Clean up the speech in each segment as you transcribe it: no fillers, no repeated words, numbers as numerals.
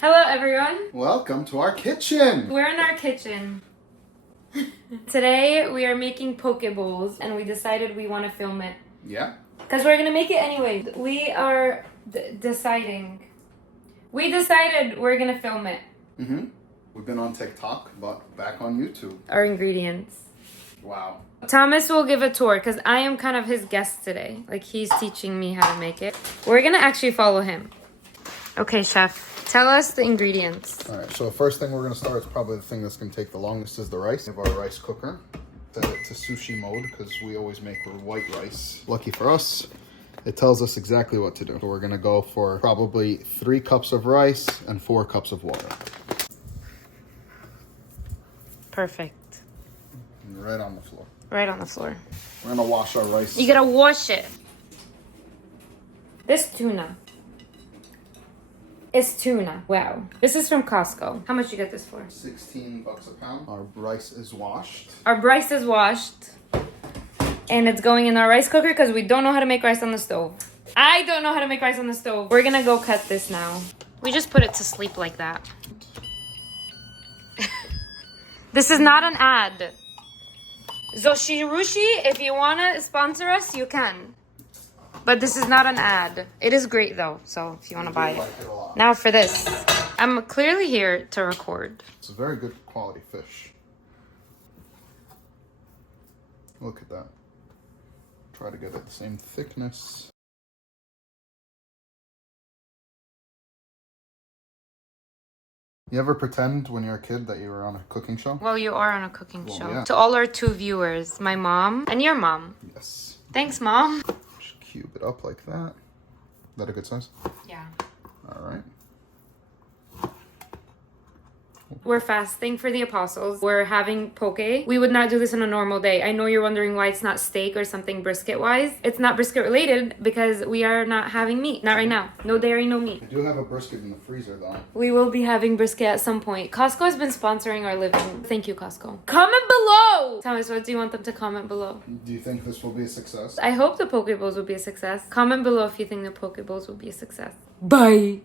Hello everyone. Welcome to our kitchen. We're in our kitchen. Today we are making poke bowls and we decided we want to film it. Yeah. Because we're going to make it anyway. We are deciding. We decided we're going to film it. Mm-hmm. We've been on TikTok, but back on YouTube. Our ingredients. Wow. Thomas will give a tour because I am kind of his guest today. Like he's teaching me how to make it. We're going to actually follow him. Okay, chef. Tell us the ingredients. All right, so the first thing we're going to start is probably the thing that's going to take the longest is the rice. We have our rice cooker. Set it to sushi mode because we always make white rice. Lucky for us, it tells us exactly what to do. So we're going to go for probably 3 cups of rice and 4 cups of water. Perfect. Right on the floor. Right on the floor. We're going to wash our rice. You gotta wash it. This tuna. It's tuna. Wow. This is from Costco. How much you get this for? $16 a pound. Our rice is washed. Our rice is washed. And it's going in our rice cooker because we don't know how to make rice on the stove. I don't know how to make rice on the stove. We're gonna go cut this now. We just put it to sleep like that. This is not an ad. Zoshirushi, if you wanna sponsor us, you can. But this is not an ad. It is great though, so if you want to buy it. Like it a lot. Now for this. I'm clearly here to record. It's a very good quality fish. Look at that. Try to get it the same thickness. You ever pretend when you're a kid that you were on a cooking show? Well, you are on a cooking Well, show. yeah. To all our 2 viewers, my mom and your mom. Yes. Thanks, Mom. Just cube it up like that. Is that a good size? Yeah. All right. We're fasting for the apostles. We're having poke. We would not do this on a normal day. I know you're wondering why it's not steak or something brisket-wise. It's not brisket related because we are not having meat. Not right now. No dairy, no meat. I do have a brisket in the freezer though. We will be having brisket at some point. Costco has been sponsoring our living. Thank you, Costco. Comment below! Thomas, what do you want them to comment below? Do you think this will be a success? I hope the poke bowls will be a success. Comment below if you think the poke bowls will be a success. Bye!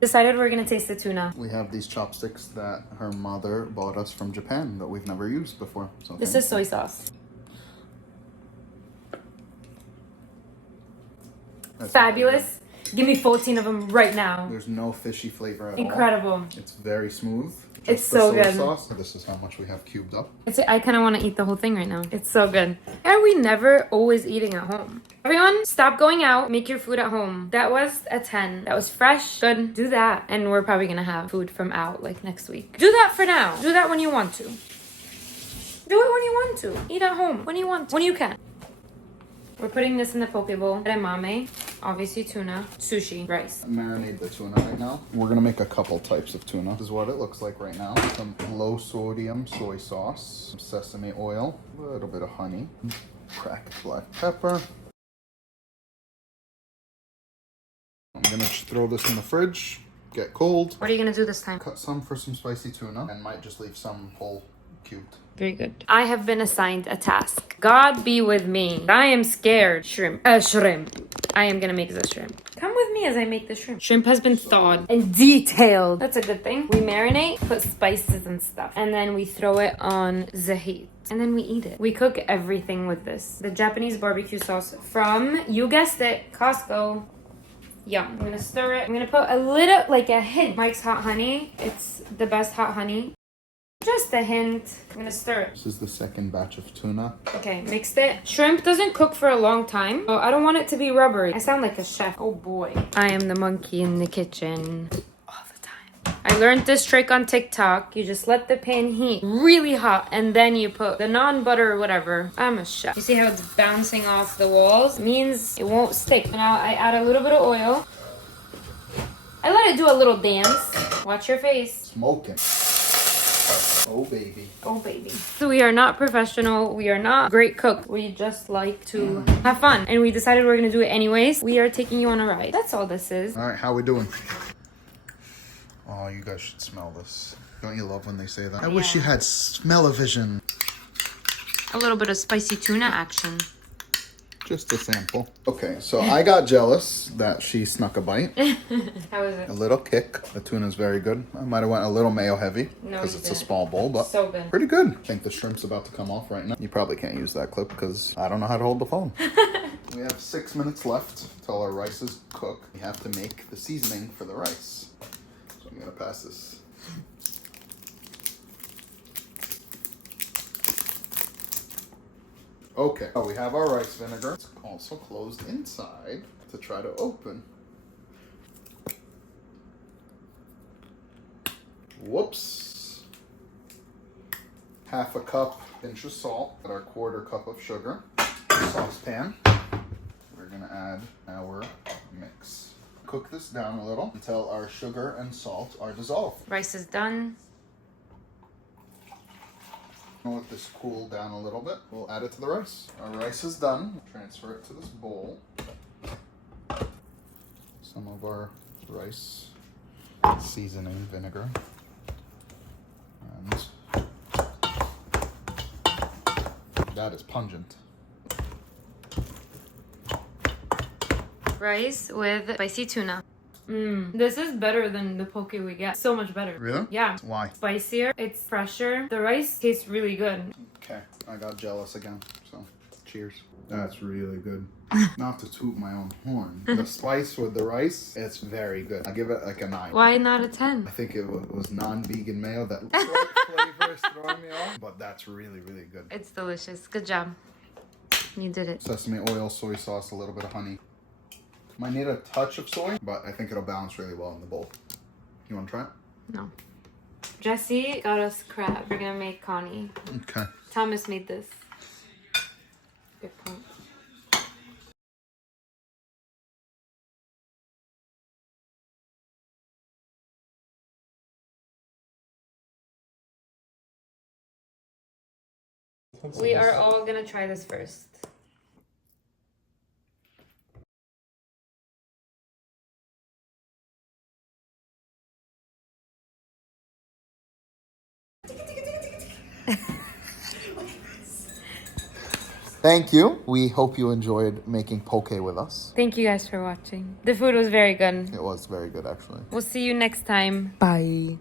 Decided we're gonna taste the tuna. We have these chopsticks that her mother bought us from Japan that we've never used before. So This is soy sauce. That's Fabulous. Give me 14 of them right now. There's no fishy flavor at all. Incredible. It's very smooth. It's Just the so soy good. Sauce. This is how much we have cubed up. I kind of want to eat the whole thing right now. It's so good. Why are we never always eating at home? Everyone, stop going out. Make your food at home. That was a 10. That was fresh. Good. Do that. And we're probably going to have food from out like next week. Do that for now. Do that when you want to. Do it when you want to. Eat at home when you want to. When you can. We're putting this in the poke bowl. Edamame, obviously tuna, sushi, rice. Marinate the tuna right now. We're gonna make a couple types of tuna. This is what it looks like right now. Some low sodium soy sauce, some sesame oil, a little bit of honey, cracked black pepper. I'm gonna just throw this in the fridge, get cold. What are you gonna do this time? Cut some for some spicy tuna and might just leave some whole cubed. Very good. I have been assigned a task. God be with me. I am scared. Shrimp. I am gonna make the shrimp. Come with me as I make the shrimp. Shrimp has been thawed and detailed. That's a good thing. We marinate, put spices and stuff, and then we throw it on the heat. And then we eat it. We cook everything with this. The Japanese barbecue sauce from, you guessed it, Costco. Yum. I'm gonna stir it. I'm gonna put a little, like a hint. Mike's hot honey. It's the best hot honey. Just a hint. I'm gonna stir it. This is the second batch of tuna. Okay, mixed it. Shrimp doesn't cook for a long time. Oh, I don't want it to be rubbery. I sound like a chef. Oh boy. I am the monkey in the kitchen. All the time. I learned this trick on TikTok. You just let the pan heat really hot and then you put the non-butter or whatever. I'm a chef. You see how it's bouncing off the walls? It means it won't stick. Now I add a little bit of oil. I let it do a little dance. Watch your face. Smoking. Oh baby. Oh baby. So we are not professional. We are not great cook. We just like to have fun. And we decided we're gonna do it anyways. We are taking you on a ride. That's all this is. All right, how we doing? Oh, you guys should smell this. Don't you love when they say that? I wish you had smell-o-vision. A little bit of spicy tuna action. Just a sample. Okay, so I got jealous that she snuck a bite. How is it? A little kick. The tuna's very good. I might have went a little mayo heavy No, because you it's a didn't. small bowl, but So good. pretty good. I think the shrimp's about to come off right now. You probably can't use that clip because I don't know how to hold the phone. We have 6 minutes left till our rice is cooked. We have to make the seasoning for the rice. So I'm gonna pass this. Okay, oh, we have our rice vinegar. It's also closed inside to try to open. Whoops. Half a cup pinch of salt and our 1/4 cup of sugar. Saucepan. We're gonna add our mix. Cook this down a little until our sugar and salt are dissolved. Rice is done. Let this cool down a little bit. We'll add it to the rice. Our rice is done. Transfer it to this bowl. Some of our rice seasoning vinegar. And that is pungent. Rice with spicy tuna. This is better than the poke we get. So much better. Really? Yeah. Why? Spicier. It's fresher. The rice tastes really good. Okay, I got jealous again, so cheers. That's really good. Not to toot my own horn. The spice with the rice, it's very good. I give it like a 9. Why not a I 10? think it was non-vegan mayo that flavor is throwing me off, but that's really, really good. It's delicious. Good job. You did it. Sesame oil, soy sauce, a little bit of honey. Might need a touch of soy, but I think it'll balance really well in the bowl. You want to try it? No. Jesse got us crab. We're gonna make Connie. Okay. Thomas made this. Good point. We are all gonna try this first. Thank you. We hope you enjoyed making poke with us. Thank you guys for watching. The food was very good. It was very good, actually. We'll see you next time. Bye.